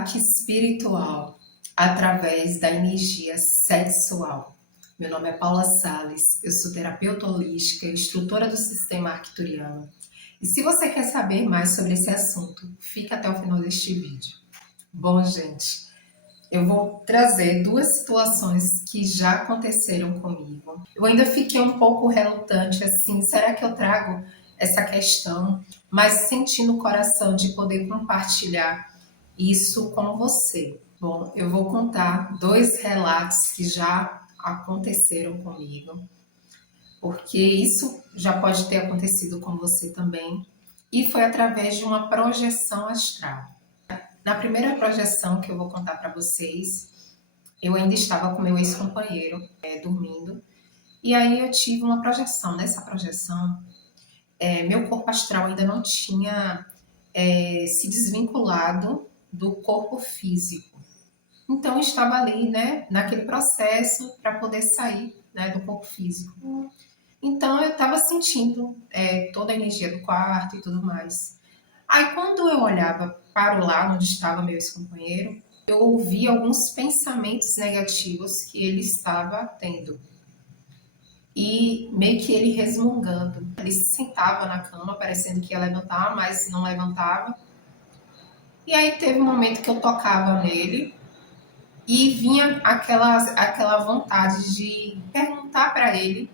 ataque espiritual através da energia sexual. Meu nome é Paula Salles, eu sou terapeuta holística e instrutora do sistema arcturiano. E se você quer saber mais sobre esse assunto, fica até o final deste vídeo. Bom, gente, eu vou trazer duas situações que já aconteceram comigo. Eu ainda fiquei um pouco relutante, assim, será que eu trago essa questão? Mas senti no coração de poder compartilhar isso com você. Bom, eu vou contar dois relatos que já aconteceram comigo, porque isso já pode ter acontecido com você também, e foi através de uma projeção astral. Na primeira projeção que eu vou contar para vocês, eu ainda estava com meu ex-companheiro dormindo, e aí eu tive uma projeção. Nessa projeção, meu corpo astral ainda não tinha se desvinculado do corpo físico. Então, eu estava ali, né, naquele processo para poder sair, né, do corpo físico. Então, eu estava sentindo toda a energia do quarto e tudo mais. Aí, quando eu olhava para o lado onde estava meu ex-companheiro, eu ouvi alguns pensamentos negativos que ele estava tendo. E meio que ele resmungando. Ele se sentava na cama, parecendo que ia levantar, mas não levantava. E aí teve um momento que eu tocava nele e vinha aquela vontade de perguntar para ele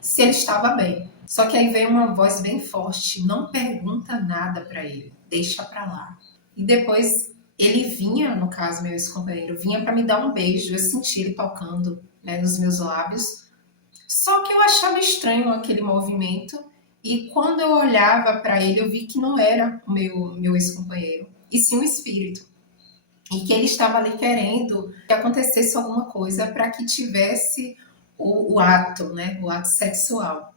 se ele estava bem. Só que aí veio uma voz bem forte: não pergunta nada para ele, deixa para lá. E depois ele vinha, no caso meu ex-companheiro, vinha para me dar um beijo. Eu senti ele tocando, né, nos meus lábios. Só que eu achava estranho aquele movimento, e quando eu olhava para ele, eu vi que não era o meu ex-companheiro, e sim um espírito. E que ele estava ali querendo que acontecesse alguma coisa para que tivesse o ato, né? O ato sexual.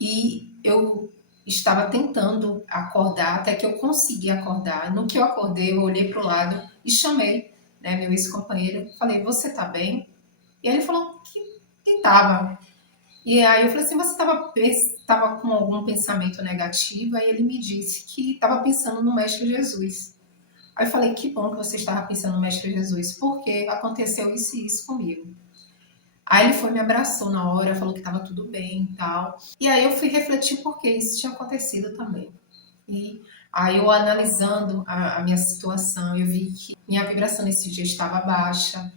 E eu estava tentando acordar, até que eu consegui acordar. No que eu acordei, eu olhei para o lado e chamei, né, meu ex-companheiro. Falei: você tá bem? E ele falou que estava. E aí eu falei assim: você estava com algum pensamento negativo? Aí ele me disse que estava pensando no Mestre Jesus. Aí eu falei: que bom que você estava pensando no Mestre Jesus, porque aconteceu isso e isso comigo. Aí ele foi, me abraçou na hora, falou que estava tudo bem e tal. E aí eu fui refletir porque isso tinha acontecido também. E aí eu analisando a minha situação, eu vi que minha vibração nesse dia estava baixa.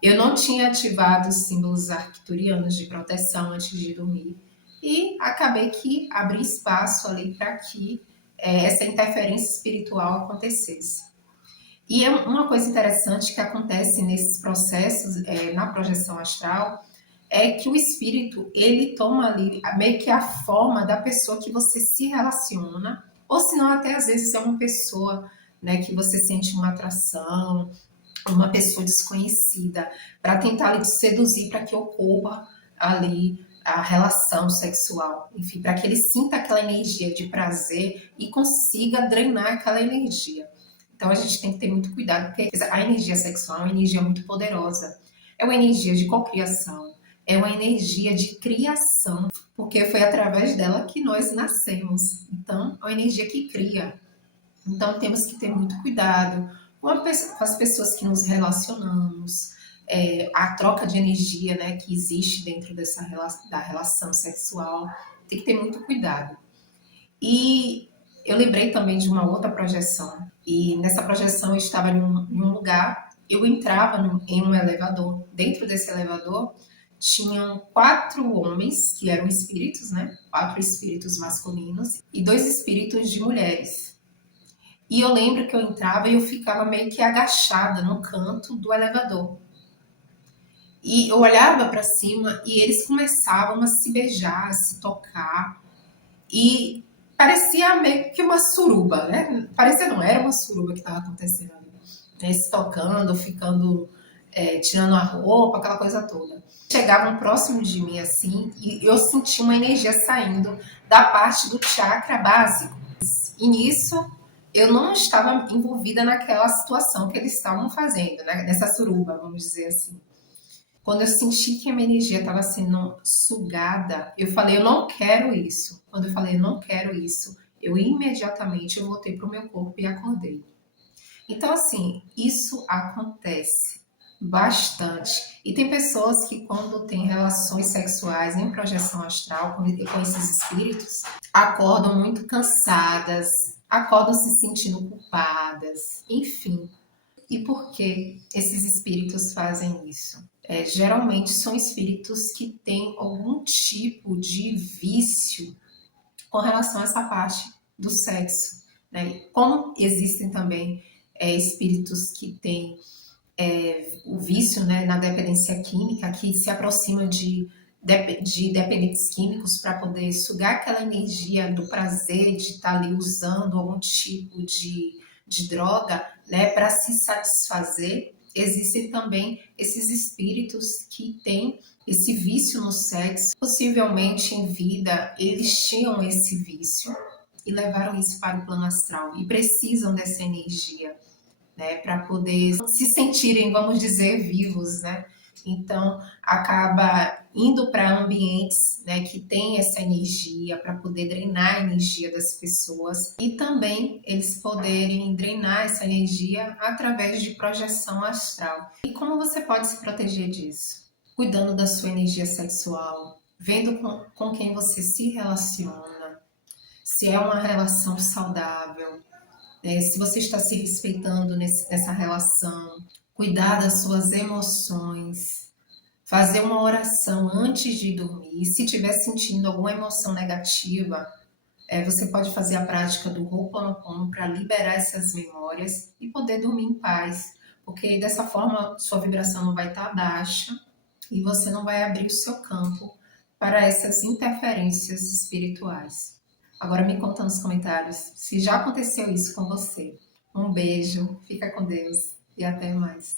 Eu não tinha ativado os símbolos arcturianos de proteção antes de dormir. E acabei que abri espaço ali para que essa interferência espiritual acontecesse. E é uma coisa interessante que acontece nesses processos, na projeção astral, é que o espírito, ele toma ali meio que a forma da pessoa que você se relaciona, ou se não, até às vezes é uma pessoa, né, que você sente uma atração, uma pessoa desconhecida, para tentar lhe seduzir para que ocorra ali a relação sexual, enfim, para que ele sinta aquela energia de prazer e consiga drenar aquela energia. Então a gente tem que ter muito cuidado, porque a energia sexual é uma energia muito poderosa. É uma energia de cocriação, é uma energia de criação, porque foi através dela que nós nascemos. Então, é uma energia que cria. Então, temos que ter muito cuidado com as pessoas que nos relacionamos, a troca de energia, né, que existe dentro da relação sexual. Tem que ter muito cuidado. E eu lembrei também de uma outra projeção. E nessa projeção eu estava em um lugar, eu entrava em um elevador. Dentro desse elevador tinham 4 homens, que eram espíritos, né? 4 espíritos masculinos e 2 espíritos de mulheres. E eu lembro que eu entrava e eu ficava meio que agachada no canto do elevador. E eu olhava para cima e eles começavam a se beijar, a se tocar. E parecia meio que uma suruba, né? Parecia, não era uma suruba que estava acontecendo ali. Né? Se tocando, ficando, tirando a roupa, aquela coisa toda. Chegavam próximo de mim assim e eu senti uma energia saindo da parte do chakra básico. E nisso eu não estava envolvida naquela situação que eles estavam fazendo, né? Nessa suruba, vamos dizer assim. Quando eu senti que a minha energia estava sendo sugada, eu falei: eu não quero isso. Quando eu falei: eu não quero isso, eu imediatamente voltei para o meu corpo e acordei. Então, assim, isso acontece bastante. E tem pessoas que, quando têm relações sexuais em projeção astral com esses espíritos, acordam muito cansadas, acordam se sentindo culpadas, enfim. E por que esses espíritos fazem isso? Geralmente são espíritos que têm algum tipo de vício com relação a essa parte do sexo. Né? Como existem também espíritos que têm o vício, né, na dependência química, que se aproxima de dependentes químicos para poder sugar aquela energia do prazer de estar ali usando algum tipo de droga, né, para se satisfazer. Existem também esses espíritos que têm esse vício no sexo. Possivelmente em vida eles tinham esse vício e levaram isso para o plano astral e precisam dessa energia, né, para poder se sentirem, vamos dizer, vivos, né? Então, acaba indo para ambientes, né, que tem essa energia para poder drenar a energia das pessoas e também eles poderem drenar essa energia através de projeção astral. E como você pode se proteger disso? Cuidando da sua energia sexual, vendo com quem você se relaciona, se é uma relação saudável, se você está se respeitando nessa relação, cuidar das suas emoções, fazer uma oração antes de dormir. Se estiver sentindo alguma emoção negativa, você pode fazer a prática do Ho'oponopono para liberar essas memórias e poder dormir em paz, porque dessa forma sua vibração não vai estar baixa e você não vai abrir o seu campo para essas interferências espirituais. Agora me conta nos comentários se já aconteceu isso com você. Um beijo, fica com Deus e até mais.